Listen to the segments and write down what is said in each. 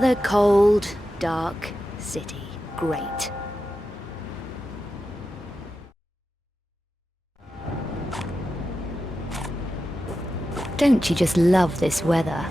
Another cold, dark city. Great. Don't you just love this weather?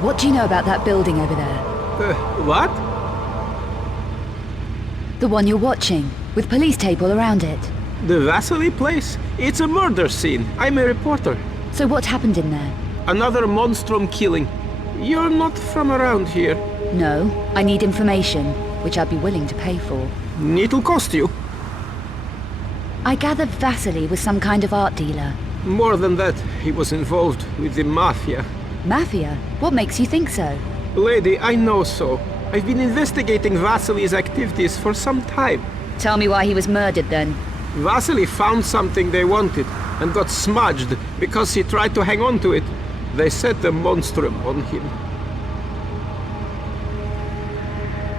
What do you know about that building over there? What? The one you're watching, with police tape all around it. The Vasily place? It's a murder scene. I'm a reporter. So what happened in there? Another Monstrum killing. You're not from around here. No, I need information, which I'd be willing to pay for. It'll cost you. I gathered Vasily was some kind of art dealer. More than that, he was involved with the Mafia. Mafia? What makes you think so? Lady, I know so. I've been investigating Vasily's activities for some time. Tell me why he was murdered then. Vasily found something they wanted and got smudged because he tried to hang on to it. They set the Monstrum on him.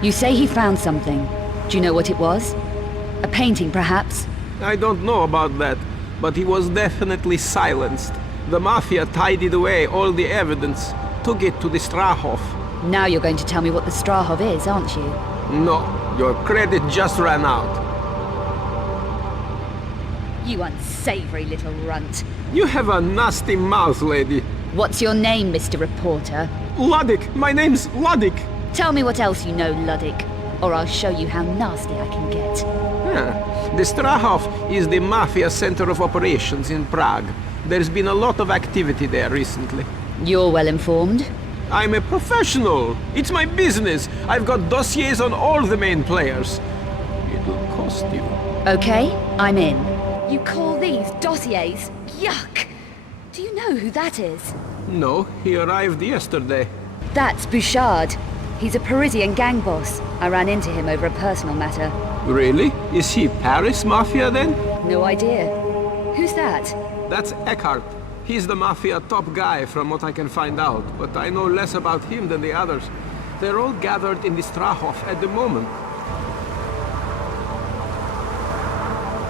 You say he found something. Do you know what it was? A painting, perhaps? I don't know about that, but he was definitely silenced. The Mafia tidied away all the evidence, took it to the Strahov. Now you're going to tell me what the Strahov is, aren't you? No, your credit just ran out. You unsavory little runt. You have a nasty mouth, lady. What's your name, Mr. Reporter? Luddick! My name's Luddick! Tell me what else you know, Luddick, or I'll show you how nasty I can get. The Strahov is the Mafia center of operations in Prague. There's been a lot of activity there recently. You're well informed. I'm a professional. It's my business. I've got dossiers on all the main players. It'll cost you. Okay, I'm in. You call these dossiers? Yuck! Do you know who that is? No, he arrived yesterday. That's Bouchard. He's a Parisian gang boss. I ran into him over a personal matter. Really? Is he Paris Mafia then? No idea. Who's that? That's Eckhart. He's the Mafia top guy from what I can find out, but I know less about him than the others. They're all gathered in the Strahov at the moment.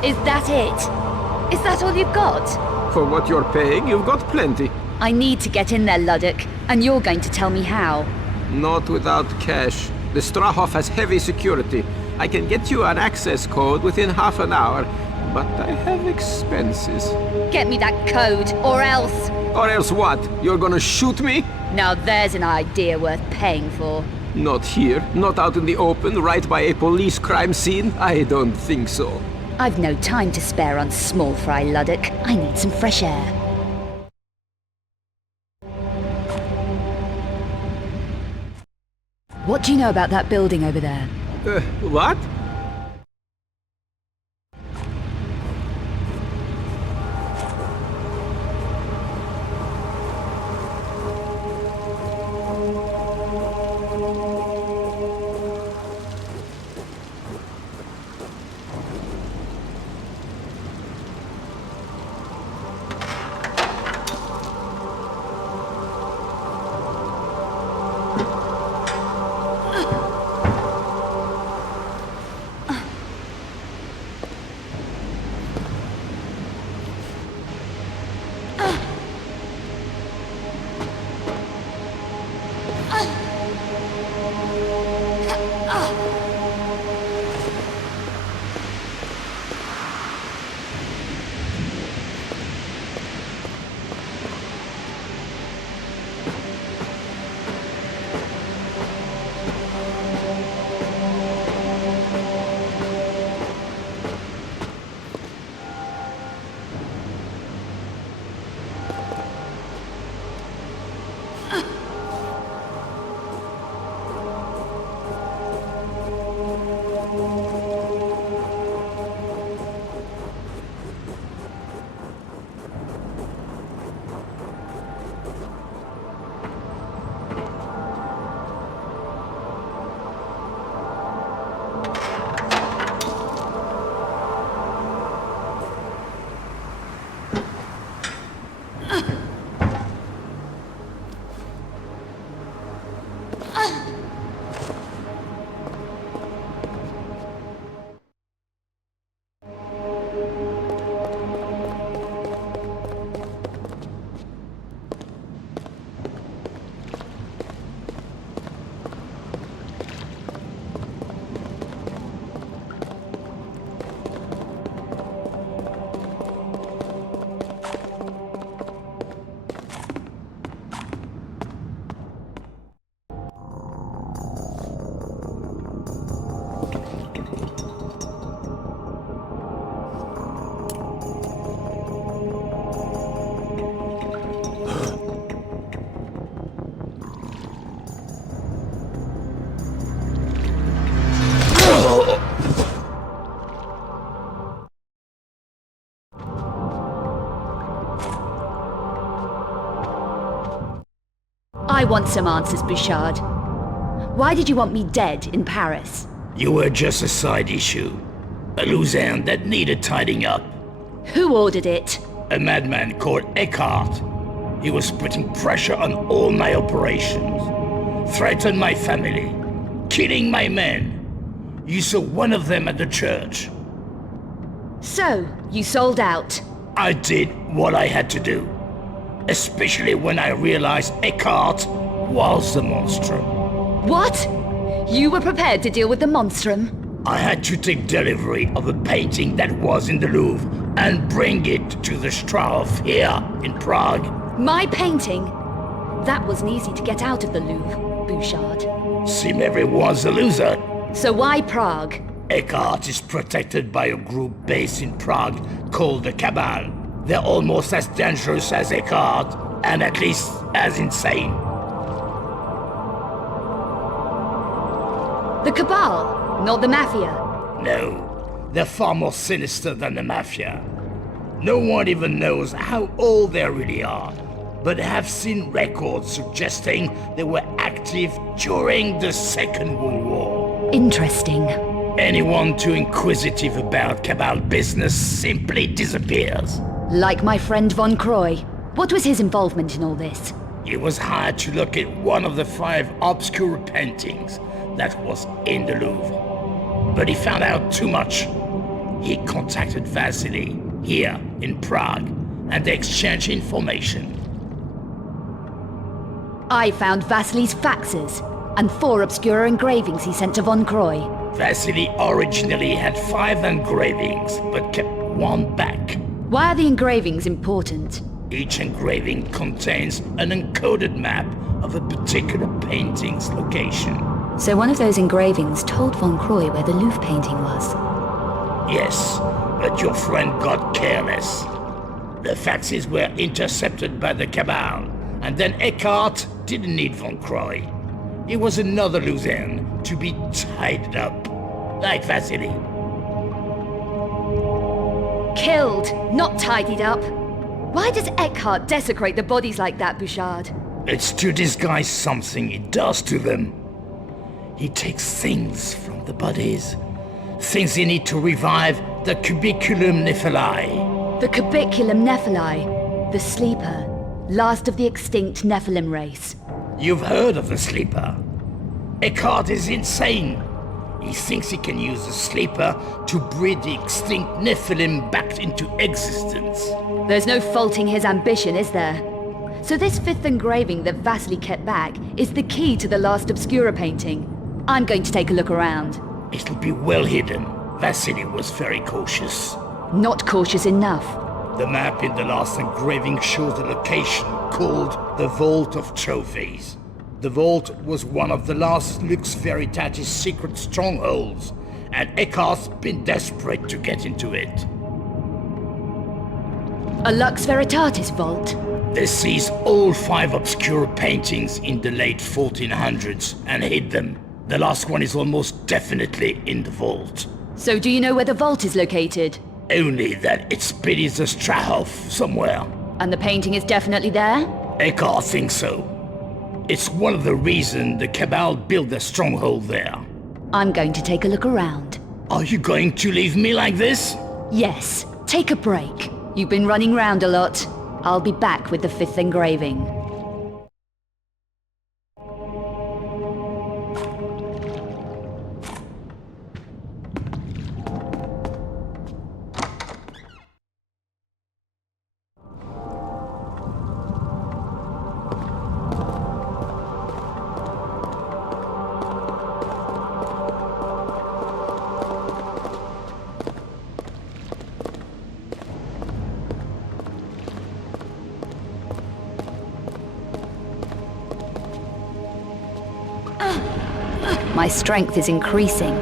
Is that it? Is that all you've got? For what you're paying, you've got plenty. I need to get in there, Luddick, and you're going to tell me how. Not without cash. The Strahov has heavy security. I can get you an access code within half an hour, but I have expenses. Get me that code, or else... Or else what? You're gonna shoot me? Now there's an idea worth paying for. Not here, not out in the open, right by a police crime scene. I don't think so. I've no time to spare on small fry, Luddick. I need some fresh air. What do you know about that building over there? What? I want some answers, Bouchard. Why did you want me dead in Paris? You were just a side issue. A loose end that needed tidying up. Who ordered it? A madman called Eckhart. He was putting pressure on all my operations. Threatened my family. Killing my men. You saw one of them at the church. So, you sold out. I did what I had to do. Especially when I realized Eckhart was the Monstrum. What? You were prepared to deal with the Monstrum? I had to take delivery of a painting that was in the Louvre and bring it to the Strauss here in Prague. My painting? That wasn't easy to get out of the Louvre, Bouchard. Seems everyone's a loser. So why Prague? Eckhart is protected by a group based in Prague called the Cabal. They're almost as dangerous as Eckhart, and at least as insane. The Cabal, not the Mafia. No, they're far more sinister than the Mafia. No one even knows how old they really are, but have seen records suggesting they were active during the Second World War. Interesting. Anyone too inquisitive about Cabal business simply disappears. Like my friend Von Croy. What was his involvement in all this? He was hired to look at one of the 5 obscure paintings that was in the Louvre. But he found out too much. He contacted Vasily here in Prague, and they exchanged information. I found Vasily's faxes and 4 obscure engravings he sent to Von Croy. Vasily originally had 5 engravings, but kept 1 back. Why are the engravings important? Each engraving contains an encoded map of a particular painting's location. So one of those engravings told Von Croy where the Louvre painting was? Yes, but your friend got careless. The faxes were intercepted by the Cabal, and then Eckhart didn't need Von Croy. He was another loose end to be tied up, like Vasily. Killed, not tidied up. Why does Eckhart desecrate the bodies like that, Bouchard? It's to disguise something he does to them. He takes things from the bodies. Things he need to revive the cubiculum Nephili. The Cubiculum Nephili, the Sleeper, last of the extinct Nephilim race. You've heard of the Sleeper. Eckhart is insane. He thinks he can use the Sleeper to breed the extinct Nephilim back into existence. There's no faulting his ambition, is there? So this 5th engraving that Vasily kept back is the key to the last Obscura painting. I'm going to take a look around. It'll be well hidden. Vasily was very cautious. Not cautious enough. The map in the last engraving shows a location called the Vault of Trophies. The vault was one of the last Lux Veritatis secret strongholds, and Eckhart's been desperate to get into it. A Lux Veritatis vault? They seized all 5 obscure paintings in the late 1400s and hid them. The last one is almost definitely in the vault. So do you know where the vault is located? Only that it's beneath the Strahov somewhere. And the painting is definitely there? Eckhart thinks so. It's one of the reasons the Cabal built their stronghold there. I'm going to take a look around. Are you going to leave me like this? Yes, take a break. You've been running round a lot. I'll be back with the 5th engraving. My strength is increasing.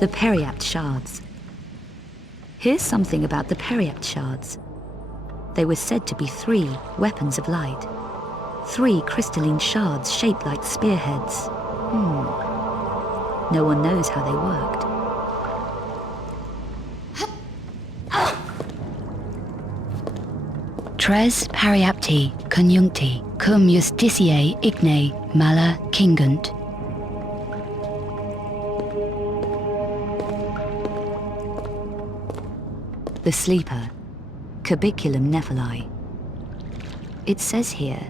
The Periapt shards. Here's something about the Periapt shards. They were said to be 3 weapons of light. 3 crystalline shards shaped like spearheads. No one knows how they worked. Tres Periapti conjuncti cum justitiae igne mala cingunt. The sleeper, Cubiculum Nephili. It says here,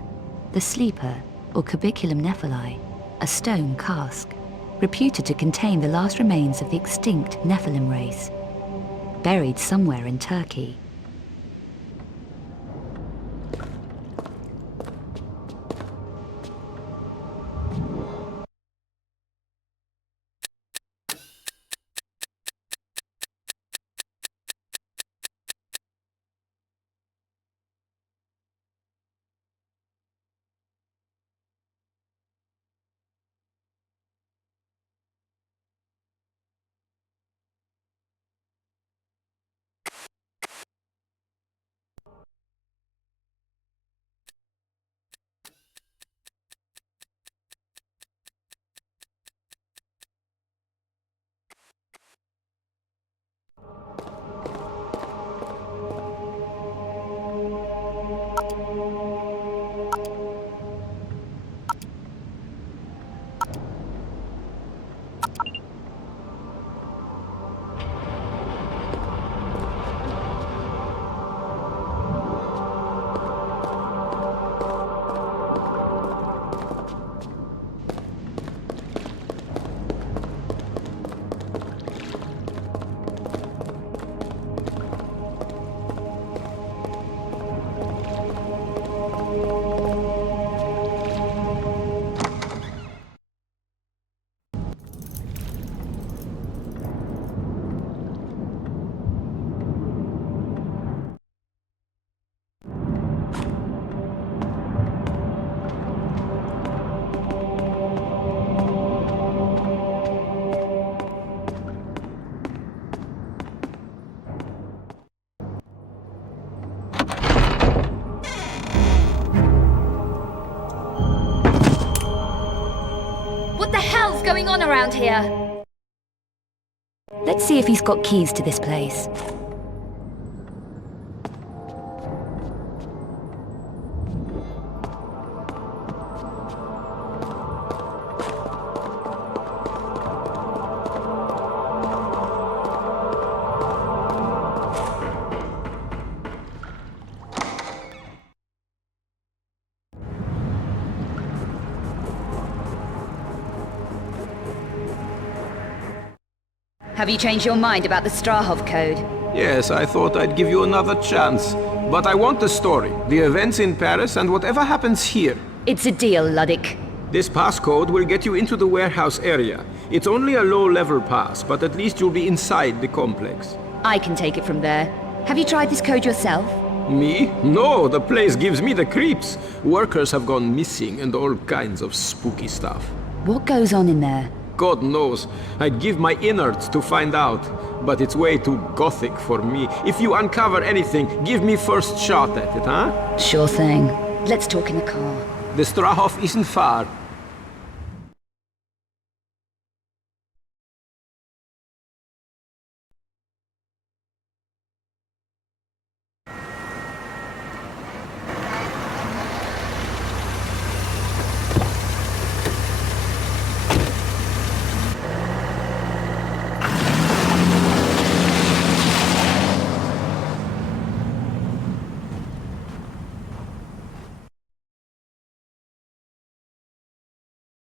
the sleeper, or Cubiculum Nephili, a stone cask, reputed to contain the last remains of the extinct Nephilim race, buried somewhere in Turkey. What the hell's going on around here? Let's see if he's got keys to this place. Have you changed your mind about the Strahov code? Yes, I thought I'd give you another chance. But I want the story, the events in Paris, and whatever happens here. It's a deal, Luddick. This passcode will get you into the warehouse area. It's only a low-level pass, but at least you'll be inside the complex. I can take it from there. Have you tried this code yourself? Me? No, the place gives me the creeps. Workers have gone missing and all kinds of spooky stuff. What goes on in there? God knows. I'd give my innards to find out. But it's way too gothic for me. If you uncover anything, give me first shot at it, huh? Sure thing. Let's talk in the car. The Strahov isn't far.